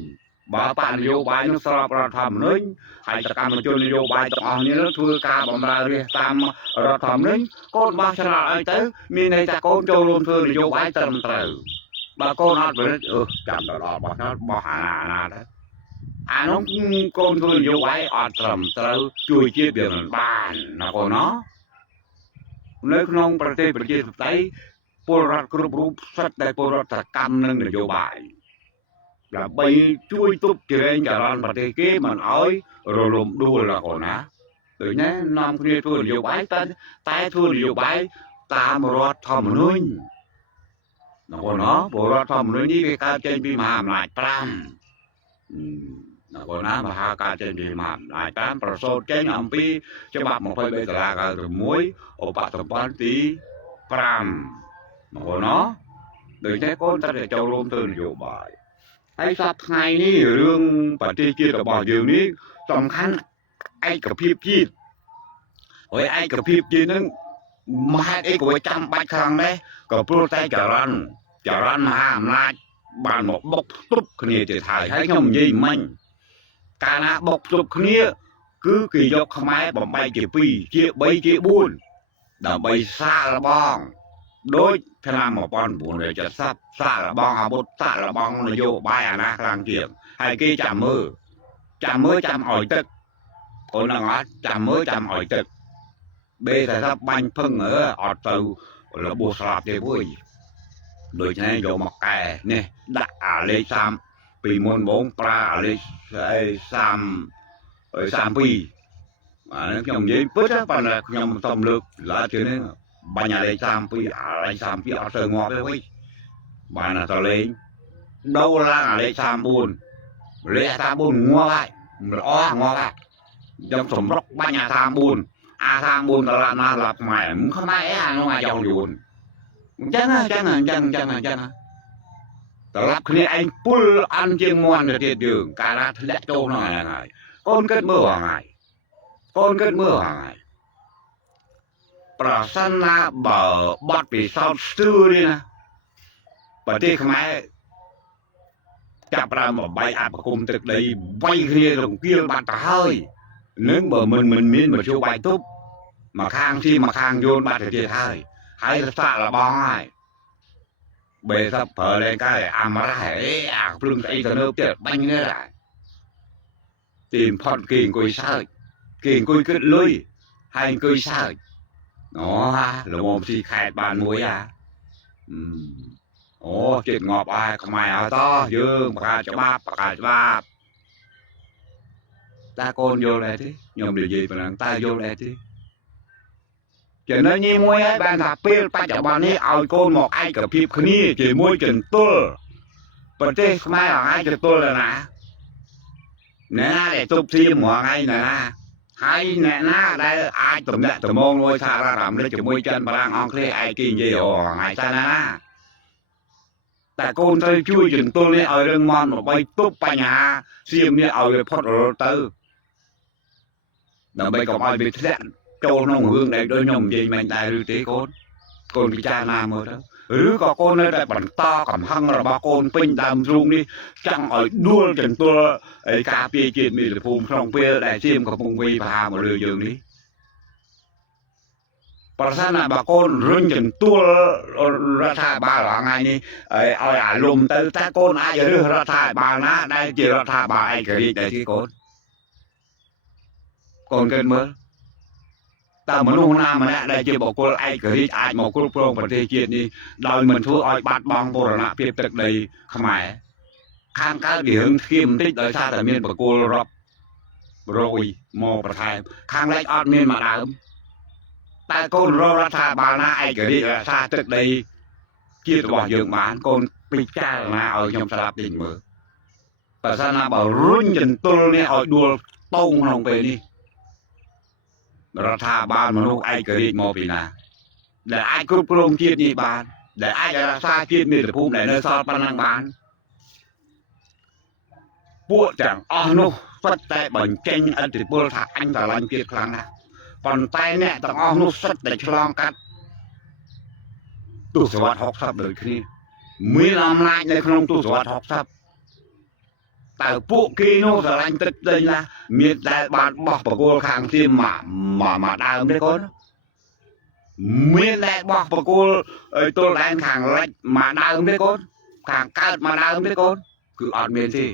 bà bạn vô bài nó sao ra thầm nữa hay tất cả mọi chuyện vô bài tao như nó thưa ca bấm ra đi tam ra thầm nữa con ba sao lại tới miền này ta con châu luôn thưa vô bài tầm từ bà con nói với chậm đó bà nó bỏ hà đó nó con thưa vô bài ở tầm từ chui chia biển bàn nó còn nó nếu khôngประเทศประเทศไทยពលរដ្ឋគ្រប់រូបសិតតែពលរដ្ឋកម្មនឹងនយោបាយដើម្បីជួយទប់ជ្រែងចរន្តប្រទេសគេមិនឲ្យរលំដួលណាកូនណាដូចណានាំគ្នាធ្វើនយោបាយតែធ្វើនយោបាយតាមរដ្ឋធម្មនុញ្ញណាកូនណាពលរដ្ឋធម្មនុញ្ញនេះវាកើតចេញពីមហាអំណាច5ណាកូនណាមហាការចេញពីមហាអំណាច5ប្រសូតចេញអំពីច្បាប់23តុលាការ6ឧបសម្ព័ន្ធទី5ណាកូនណាដូចនេះកូនត្រូវតែចូលរួមធ្វើនយោបាយហើយសប្តាហ៍ថ្ងៃនេះរឿងប្រទេសជាតិរបស់យើងនេះសំខាន់ឯកភាពជាតិហើយឯកភាពជាតិនឹងមហេតុអីក៏ចាំបាច់ខ្លាំងដែរក៏ព្រោះតែចរន្តមហាអំណាចបានមកបុកទប់គ្នាទៅហើយខ្ញុំនិយាយមិញកាលណាបុកទប់គ្នាគឺគេយកខ្មែរបំបែកជា2ជា3ជា4ដើម្បីសាកល្បងដោយឆ្នាំ1970សាកល្បងអាវុធសាកល្បងនយោបាយអាណាខ្លាំងជាងហើយគេចាំមើលចាំឲ្យទឹកអូនហ្នឹងអត់ចាំមើលចាំឲ្យទឹកបេតែថាបាញ់ភឹងអត់ទៅរបួសស្លាប់ទេអើយដូច្នេះយកមកកែនេះដាក់អាលេខ3ពីមុនបងប្រើអាលេខ32បាទខ្ញុំនិយាយពិតប៉ុន្តែខ្ញុំមិនតំលើកឡើយជឿនេះបាញ់អាលេខ32អាលេខ32អត់ទៅងាប់ទេវិញបានតែលេងដូរឡើងអាលេខ34លេខ34ងាប់ហើយល្អងាប់ហើយខ្ញុំសម្រុកបាញ់អា34អា34ដល់ណាឡាប់ខ្មែរខ្មែរអានោះអាយ៉ងយួនអញ្ចឹងតែ รับគ្នាឯងពុលអន់ជាងមន់ទៅទៀតយើងកាលធ្លាក់ចូលក្នុងហ្នឹងហើយកូនគិតមើលហ្នឹងហើយកូនគិតមើលហ្នឹងហើយប្រសិនណាបើបាត់ពិសោធន៍ស្ទើរនេះណាប្រទេសខ្មែរចាប់ប្រើមកបាយអបគុំទឹកដីវាយគ្នារង្គាលបាត់ទៅហើយនឹងបើមិនមានមធ្យោបាយទប់មកខាងទីមកខាងយួនបាត់ទៅទៀតហើយរសាក់លបងហើយបែរទៅប្រើលេងកាយអាមរ៉ាអាព្រឹងស្អីទៅនៅទៀតបាញ់នេះដែរទីផុតគេអង្គុយសើចគេអង្គុយគិតលុយហើយអង្គុយសើចអូល្មមស៊ីខេតបានមួយអូចិត្តងាប់អាខ្មែរឲ្យតយើងបង្កើតច្បាប់តើកូនយល់ដែរទេខ្ញុំនិយាយប៉ុណ្ណឹងតើយល់ដែរទេចំណុចនេះមួយហើយបានថាពេលបច្ចុប្បន្ននេះឲ្យកូនមកឯកភាពគ្នាជាមួយចន្ទុលប្រទេសខ្មែរអង្អាចចន្ទុលណាដែលទប់ធៀមមួយថ្ងៃណាហើយអ្នកណាដែលអាចតំណាក់តំងលួយសហរដ្ឋអាមេរិកជាមួយចិនបារាំងអង់គ្លេសឯគេនិយាយថ្ងៃចាណាតែកូនត្រូវជួយចន្ទុលនេះឲ្យរឹងមាំដើម្បីទប់បញ្ហាសៀមនេះឲ្យវាផុតរលទៅដើម្បីកុំឲ្យវាធ្លាក់ចូលក្នុងរឿងដែលដូចខ្ញុំនិយាយមិនដែរឬទេកូនពិចារណាមើលទៅឬក៏កូននៅតែបន្តកំហឹងរបស់កូនពេញដើមទ្រូងនេះចង់ឲ្យដួលចន្ទុលឯការពារជាតិមាតុភូមិក្នុងពេលដែលសៀមកំពុងវាយប្រហារមកលើយើងនេះប្រសិនណាបើកូនរុញចន្ទុលរដ្ឋាភិបាលរាល់ថ្ងៃនេះឲ្យអាលំទៅតែកូនអាចរើសរដ្ឋាភិបាលណាដែលជារដ្ឋាភិបាលឯករាជ្យដែរទេកូនគិតមើលតើមនុស្សណាម្នាក់ដែលជាបុគ្គលឯករាជ្យអាចមកគ្រប់គ្រងប្រទេសជាតិនេះដោយមិនធ្វើឲ្យបាត់បង់បូរណភាពទឹកដីខ្មែរខាងកើតវារឿងធៀមបន្តិចដោយសារតែមានបុគ្គលរាប់រយមកបន្ថែមខាងលិចអត់មានមកដើមតែកូនរដ្ឋាភិបាលណាឯករាជ្យរក្សាទឹកដីជាតិរបស់យើងបានកូនពិចារណាឲ្យខ្ញុំស្ដាប់តិចមើលបើសិនណាបើរុញចន្ទុលនេះឲ្យដួលតោងក្នុងពេលនេះរដ្ឋាភិបាលមនុស្សឯករាជ្យមកពីណាដែលអាចគ្រប់គ្រងជាតិនេះបានដែលអាចរក្សាជាតិមាតុភូមិដែលនៅសល់ប៉ុណ្ណឹងបានពួកទាំងអស់នោះសុទ្ធតែបញ្ចេញឥទ្ធិពលថាអញស្រឡាញ់ជាតិខ្លាំងណាស់ប៉ុន្តែអ្នកទាំងអស់នោះសុទ្ធតែឆ្លងកាត់ទសវត្សរ៍60ដូចគ្នាមានអំណាចនៅក្នុងទសវត្សរ៍60តើពួកគេនោះស្រឡាញ់ទឹកដីណាមានដែលបានបោះបកគលខាងទៀមមកដើមទេកូនមានដែលបោះបកគលទល់ដែនខាងលិចមកដើមទេកូនខាងកើតមកដើមទេកូនគឺអត់មានទេ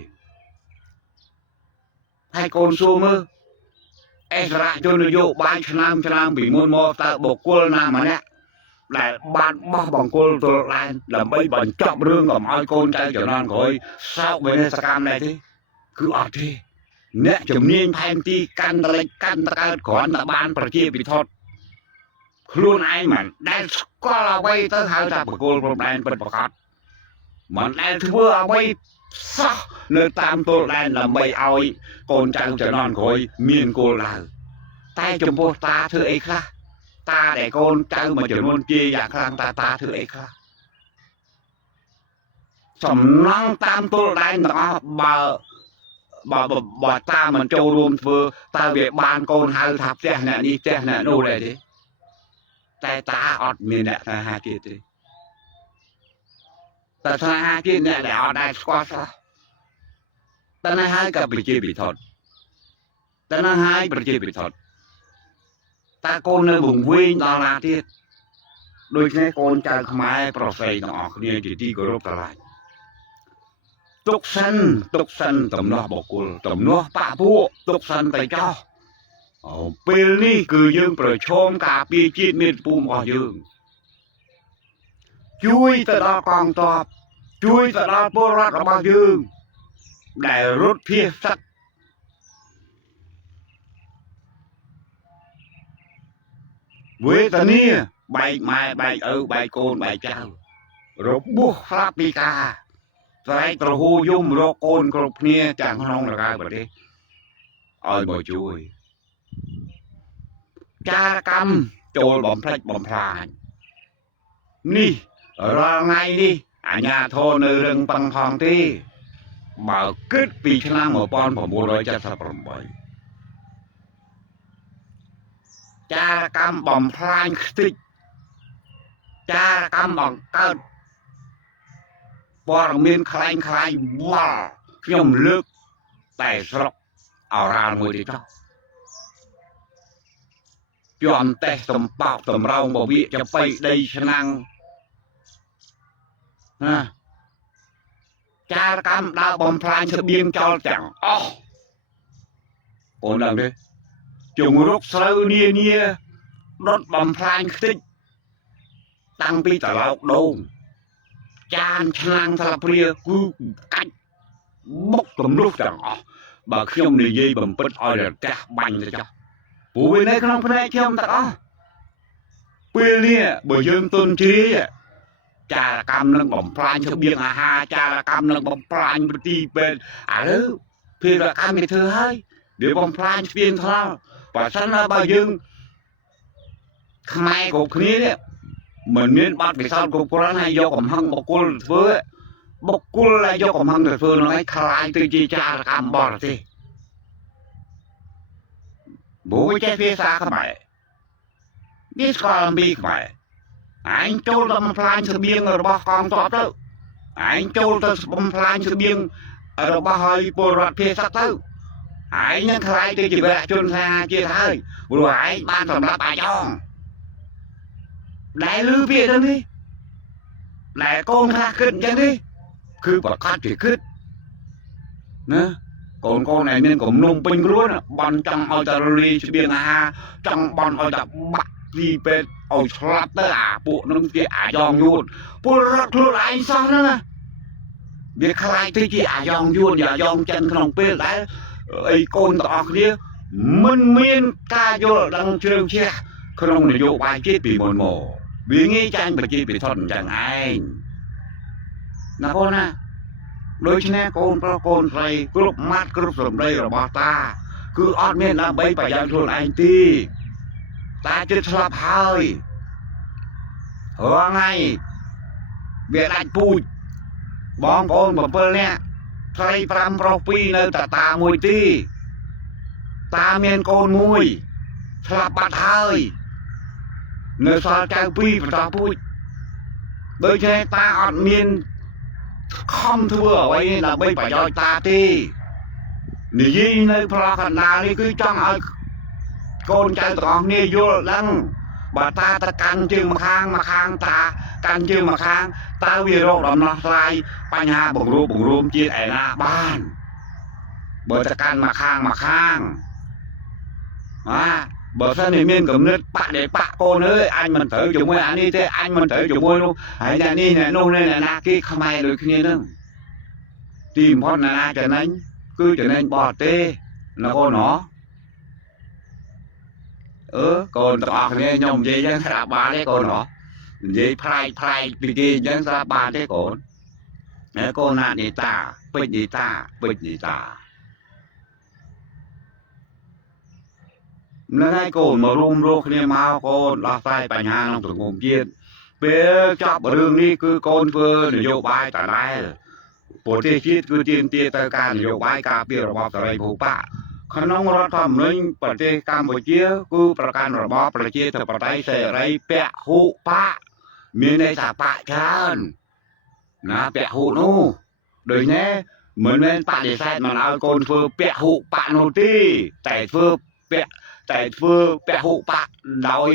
ហើយកូនសួរមើលអិសរាជជននយោបាយឆ្នាំពីមុនមកតើបុគ្គលណាម្នាក់ដែលបានបោះបង្គោលទល់ដែនដើម្បីបញ្ចប់រឿងកុំឲ្យកូនចៅជំនាន់ក្រោយសោកវិនិច្ឆ័យកម្មនេះទេគឺអត់ទេអ្នកជំនាញផែនទីកាន់តលិចកាន់តកើតគ្រាន់តែបានប្រជាពិធដ្ឋខ្លួនឯងមិនដែលស្គាល់អ្វីទៅហៅថាបង្គោលព្រំដែនពិតប្រាកដមិនដែលធ្វើអ្វីសោះនៅតាមទល់ដែនដើម្បីឲ្យកូនចៅជំនាន់ក្រោយមានគោលដៅតែចំពោះតាធ្វើអីខ្លះតាដែលកូនចៅមួយចំនួនជាយ៉ាងខ្លាំងតាធ្វើអីខ្លះសំណងតាមទល់ដែនទាំងអស់បើតាមិនចូលរួមធ្វើតើវាបានកូនហៅថាផ្ទះអ្នកនេះផ្ទះអ្នកនោះដែរទេតែតាអត់មានអ្នកស្នេហាជាតិទេតែស្នេហាជាតិអ្នកដែលអត់ដែលស្គាល់សោះតែនេះហើយក៏ប្រជាពិធដ្ឋតែនេះហើយប្រជាពិធដ្ឋតើកូននៅវង្វេងដល់ណាទៀតដូច្នេះកូនចៅខ្មែរប្រស័យទាំងអស់គ្នាជាទីគោរពស្រឡាញ់ទុកសិនតំណោះបុគ្គលតំណោះបាក់ពួកទុកសិនទៅចោះពេលនេះគឺយើងប្រឈមការពារជាតិមាតុភូមិរបស់យើងជួយទៅដល់កងទ័ពជួយទៅដល់ពលរដ្ឋរបស់យើងដែលរត់ភៀសសឹកវេទនាបែកម៉ែបែកឪបែកកូនបែកចៅរបួសស្លាប់ពីការស្រែកត្រហូយំរកកូនគ្រប់គ្នាទាំងក្នុងនិងក្រៅប្រទេសឲ្យមកជួយចារកម្មចូលបំផ្លិចបំផ្លាញនេះរាល់ថ្ងៃនេះ អាញាធរនៅរឹងប៉ឹងផងទេបើគិតពីឆ្នាំ1978ចារកម្មបំផ្លាញខ្ទេចចារកម្មបង្កើតព័ត៌មានคล้ายវល់ខ្ញុំលើកតែស្រុកអរ៉ាល់មួយទេចុះជាប់តេះសំបោកសម្រោងបវិចបៃដីឆ្នាំងណាចារកម្មដើរបំផ្លាញស្បៀងចោលទាំងអស់អូនដឹងទេជំរុកស្រូវនានាដុតបំផ្លាញខ្ទេចតាំងពីត្រឡោកដូងចានឆ្នាំងស្លាបព្រាគឺកាច់បុកទម្លុះទាំងអស់បើខ្ញុំនិយាយបំពិតឲ្យរទះបាញ់ទៅចុះព្រោះវានៅក្នុងផ្នែកខ្ញុំទាំងអស់ពេលនេះបើយើងទុនជ្រាយចារកម្មនឹងបំផ្លាញស្បៀងអាហារចារកម្មនឹងបំផ្លាញប្រទីពេទ្យឥឡូវភារកម្មវាធ្វើហើយវាបំផ្លាញស្បៀងថ្នល់បើសិនណាបើយើងខ្មែរគ្រប់គ្នានេះមិនមានបាត់វិសោធន៍គ្រប់គ្រាន់ហើយយកកំហឹងបុគ្គលធ្វើបុគ្គលដែលយកកំហឹងទៅធ្វើនោះឯងខ្លាយទៅជាចារកម្មបរទេសបូចេះភាសាខ្មែរវាស្គាល់អំពីខ្មែរឯងចូលទៅបំផ្លាញស្បៀងរបស់កងទ័ពទៅឯងចូលទៅបំផ្លាញស្បៀងរបស់ហើយពលរដ្ឋភាសាទៅឯងនឹងខ្លាយទៅជាវរៈជនសាជាតិហើយព្រោះឯងបានសម្រាប់អាយ៉ងដែលលឺពាក្យទៅនេះដែលកូនខ្លះគិតអញ្ចឹងទេគឺប្រកាសជាគិតណាកូនឯងមានគំនុំពេញខ្លួនបន់ចង់ឲ្យតរលីស្បៀងអាហារចង់បន់ឲ្យតែបាក់ទីពេទ្យឲ្យស្លាប់ទៅអាពួកនឹងជាអាយ៉ងយួនពលរដ្ឋខ្លួនឯងសោះហ្នឹងវាខ្លាយទៅជាអាយ៉ងយួនអាយ៉ងចិនក្នុងពេលដែលអីកូនទាំងអស់គ្នាមិនមានការយល់ដឹងជ្រៅជ្រះក្នុងនយោបាយជាតិពីមុនមកវាងាយចាញ់ប្រជាពិធអញ្ចឹងឯងណាបងណាដូច្នេះកូនប្រុសកូនស្រីគ្រប់ម៉ាត់គ្រប់សម្ដីរបស់តាគឺអត់មានដើម្បីប្រយោជន៍ខ្លួនឯងទេតាជិតស្លាប់ហើយរងថ្ងៃវាដាច់ពូជបងប្អូន7នាក់ស្រី5ប្រុស2នៅតាមួយទីតាមានកូនមួយស្លាប់បាត់ហើយនៅសល់ចៅ2បន្តពូជដូច្នេះតាអត់មានខំធ្វើអ្វីដើម្បីប្រយោជន៍តាទេនិយាយនៅប្រកណ្ដាលនេះគឺចង់ឲ្យកូនចៅទាំងអស់គ្នាយល់ដឹងបើតាទៅកាន់ជើងម្ខាងតាកាន់ជើងម្ខាងតើវារកដំណោះស្រាយបញ្ហាបង្រួបជាតិឯណាបានបើទៅកាន់ម្ខាងបើសិនមានគំនិតបាក់ដែលបាក់កូនអើយអញមិនត្រូវជាមួយអានេះទេអញមិនត្រូវជាមួយនោះហើយអ្នកនេះអ្នកនោះអ្នកណាគេខ្មែរដូចគ្នានឹងទីបំផុតណាចំណេញគឺចំណេញបរទេសណាកូនណោះកូនទាំងអស់គ្នាខ្ញុំនិយាយចឹងស្រាប់បានទេកូនណោះនិយាយផ្លាយពីគេអញ្ចឹងស្រាប់បានទេកូនកូនណានីតាពេជ្រនីតានឹងហើយកូនមករួមរស់គ្នាមកកូនដោះស្រាយបញ្ហាក្នុងសង្គមជាតិពេលចប់រឿងនេះគឺកូនធ្វើនយោបាយតដែលប្រទេសជាតិគឺទាមទារទៅការនយោបាយការពាររបបសេរីភូប៉ាក្នុងរដ្ឋធម្មនុញ្ញប្រទេសកម្ពុជាគឺប្រកាន់របបប្រជាធិបតេយ្យសេរីពហុបកមានន័យថាបកច្រើនណាពហុនោះដូចនេះមិនមែនបដិសេធមិនឲ្យកូនធ្វើពហុបកនោះទេតែធ្វើពហុបកដោយ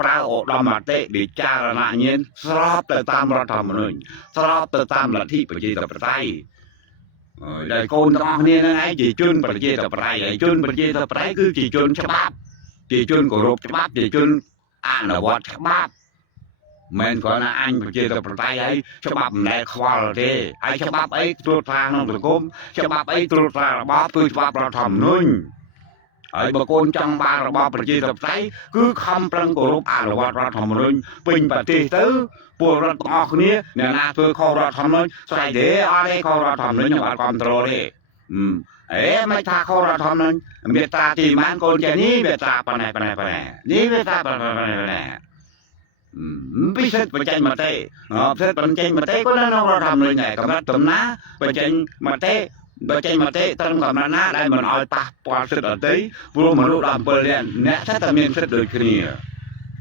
ប្រើឧត្តមគតិវិចារណញ្ញាណស្របទៅតាមរដ្ឋធម្មនុញ្ញស្របទៅតាមលទ្ធិប្រជាធិបតេយ្យដែលកូនទាំងអស់គ្នានឹងឯងជាជនប្រជាធិបតេយ្យហើយជនប្រជាធិបតេយ្យគឺជាជនច្បាប់ជាជនគោរពច្បាប់ជាជនអនុវត្តច្បាប់មិនគ្រាន់តែអញប្រជាធិបតេយ្យហើយច្បាប់មិនដែលខ្វល់ទេហើយច្បាប់អីត្រួតត្រាក្នុងសង្គមច្បាប់អីត្រួតត្រារបបគឺច្បាប់រដ្ឋធម្មនុញ្ញហើយបើកូនចង់បានរបបប្រជាធិបតេយ្យគឺខំប្រឹងគោរពអនុវត្តរដ្ឋធម្មនុញ្ញពេញប្រទេសទៅពលរដ្ឋទាំងអស់គ្នាអ្នកណាធ្វើខុសរដ្ឋធម្មនុញ្ញស្អីទេអត់ទេខុសរដ្ឋធម្មនុញ្ញខ្ញុំអត់គ្រប់គ្រងទេមិនថាខុសរដ្ឋធម្មនុញ្ញមេត្រាទីម៉ានកូនចេះនេះមេត្រាប៉ុណ្ណេះនេះមេត្រាប៉ុណ្ណេះ ពិសេសបញ្ចេញមតិពិសេសបញ្ចេញមតិក៏នៅក្នុងរដ្ឋធម្មនុញ្ញដែរកម្រិតតំណាបញ្ចេញមតិបញ្ចេញមតិត្រឹមកម្រិតណាដែលមិនឲ្យប៉ះពាល់សិទ្ធិអតីព្រោះមនុស្ស17នាក់អ្នកសិតតែមានសិទ្ធិដូចគ្នា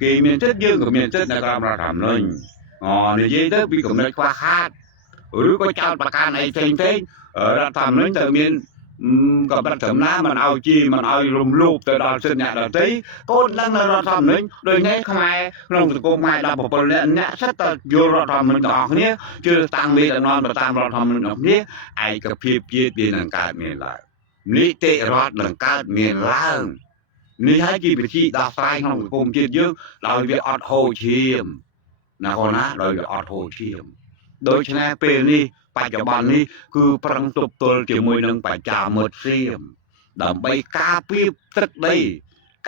គេមានសិទ្ធិយើងក៏មានសិទ្ធិនៅក្រោមរដ្ឋធម្មនុញ្ញនិយាយទៅពីកំណត់ខ្វះខាតឬក៏ចោតប្រកាន់អីផ្សេងរដ្ឋធម្មនុញ្ញទៅមានកម្រិតត្រឹមណាមិនឲ្យជីមិនឲ្យរំលោភទៅដល់សិទ្ធិអ្នកដទៃកូនដឹងនៅរដ្ឋធម្មនុញ្ញដោយនេះខ្មែរក្នុងសង្គមខ្មែរ17នាក់អ្នកសិតតែយល់រដ្ឋធម្មនុញ្ញទាំងអស់គ្នាជឿតាំងមេដឹកនាំទៅតាមរដ្ឋធម្មនុញ្ញរបស់គ្នាឯកភាពជាតិវានឹងកើតមានឡើងនីតិរដ្ឋនឹងកើតមានឡើងនេះហើយជាវិធីដោះស្រាយក្នុងសង្គមជាតិយើងដោយវាអត់ហូរឈាមណាកូនណាដោយវាអត់ហូរឈាមដូច្នេះពេលនេះបច្ចុប្បន្ននេះគឺប្រឹងទប់ទល់ជាមួយនឹងបច្ចាមិត្តសៀមដើម្បីការពារទឹកដី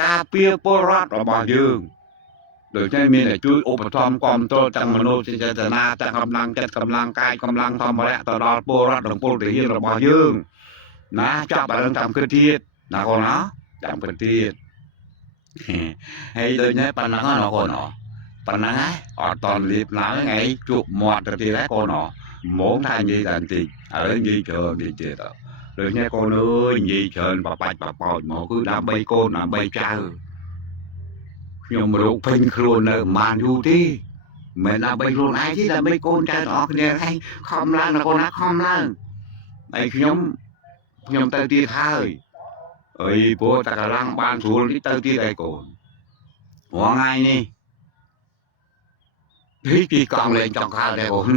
ការពារពលរដ្ឋរបស់យើងដូច្នេះមានតែជួយឧបត្ថម្ភគាំទ្រទាំងមនោចេតនាទាំងកម្លាំងចិត្តកម្លាំងកាយកម្លាំងធម្មរៈទៅដល់ពលរដ្ឋនិងពលទាហានរបស់យើងណាចាប់អារឹងតាមគិតទៀតណាកូនណាចាំគិតទៀតហើយដូចនេះប៉ុណ្ណឹងណាកូនណាប៉ុណ្ណឹងហើយអត់តន់លៀបណាស់ថ្ងៃជួបមាត់ទៅទៀតហើយកូនណាម៉ងថានិយាយតែបន្តិចឥឡូវនិយាយច្រើននិយាយទៀតដូចនេះកូនអើយនិយាយច្រើនបបាច់បបោចមកគឺដើម្បីកូនដើម្បីចៅខ្ញុំរកពេញខ្លួននៅបានយូរទេមិនដើម្បីខ្លួនឯងទេដើម្បីកូនចៅទាំងអស់គ្នាឯងខំឡើងណាកូនណាខំឡើងហើយខ្ញុំទៅទៀតហើយអីព្រោះតែកម្លាំងបានស្រួលនេះទៅទៀតឯងកូនរងថ្ងៃនេះពីកង់លេងចង់ខាលដែរកូន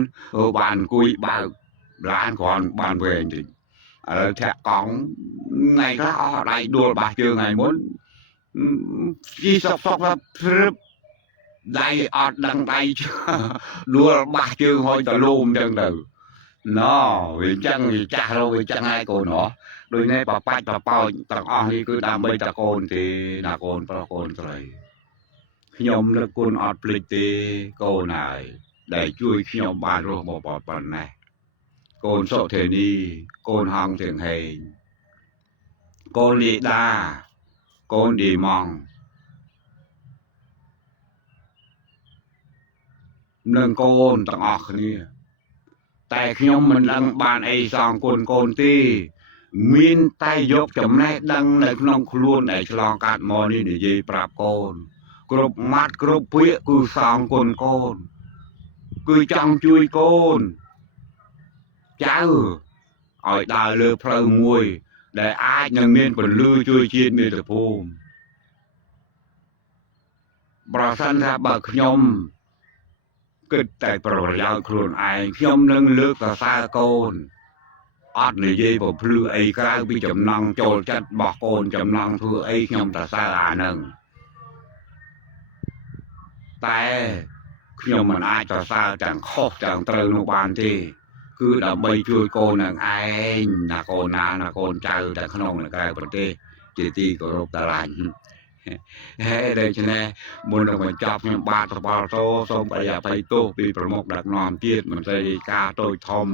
បានអង្គុយបើកឡានគ្រាន់បានវែងតិចឥឡូវធាក់កង់ថ្ងៃខ្លះអស់ដៃដួលបាសជើងថ្ងៃមុនជីសុកព្រឹបដៃអត់ដឹងដៃដួលបាសជើងហុយតលូមចឹងទៅណោវាចឹងវាចាស់រោវាចឹងហើយកូនហ៎ដូចនេះបបាច់បបោចទាំងអស់នេះគឺដើម្បីតកូនទេណាកូនប្រុសកូនស្រីខ្ញុំលើកគុណអត់ភ្លេចទេកូនហើយដែលជួយខ្ញុំបានរស់មកប៉ុណ្ណេះកូនសុធេនីកូនហងទាំងហេងកូនលីដាកូនឌីម៉ងនឹងកូនទាំងអស់គ្នាតែខ្ញុំមិនដឹងបានអីសងគុណកូនទេមានតែយកចំណេះដឹងនៅក្នុងខ្លួនដែលឆ្លងកាត់មកនេះនិយាយប្រាប់កូនគ្រប់ម៉ាត់គ្រប់ពាក្យគឺសងគុណកូនគឺចង់ជួយកូនចៅឲ្យដើរលើផ្លូវមួយដែលអាចនឹងមានពលឺជួយជាតិមាតុភូមិប្រសិនថាបើខ្ញុំគិតតែប្រយោជន៍ខ្លួនឯងខ្ញុំនឹងលើកសរសើរកូនអត់និយាយបំភ្លឺអីក្រៅពីចំណង់ចូលចិត្តរបស់កូនចំណង់ធ្វើអីខ្ញុំសរសើរអាហ្នឹងតែខ្ញុំមិនអាចសរសើរទាំងខុសទាំងត្រូវនោះបានទេគឺដើម្បីជួយកូននឹងឯងណាកូនណាណាកូនចៅតែក្នុងនិងក្រៅប្រទេសជាទីគោរពស្រឡាញ់ហើយដូច្នេះមុននឹងបញ្ចប់ខ្ញុំបាទសបល់តោសូមអភ័យទោសពីប្រមុខដឹកនាំជាតិមន្ត្រីការតូចធំ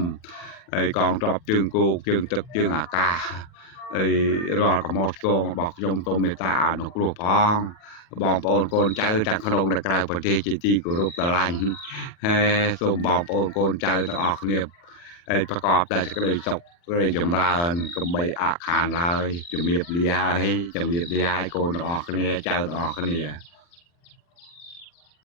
ហើយកងទ័ពជើងគោកជើងទឹកជើងអាកាសហើយរាល់កំហុសឆ្គងរបស់ខ្ញុំសូមមេត្តាអនុគ្រោះផងបងប្អូនកូនចៅទាំងក្នុងនិងក្រៅប្រទេសជាទីគោរពស្រឡាញ់ហើយសូមបងប្អូនកូនចៅទាំងអស់គ្នាហើយប្រកបតែសេចក្តីសុខសេចក្តីចម្រើនកុំបីអាក់ខានឡើយជំរាបលាហើយកូនទាំងអស់គ្នាចៅទាំងអស់គ្នា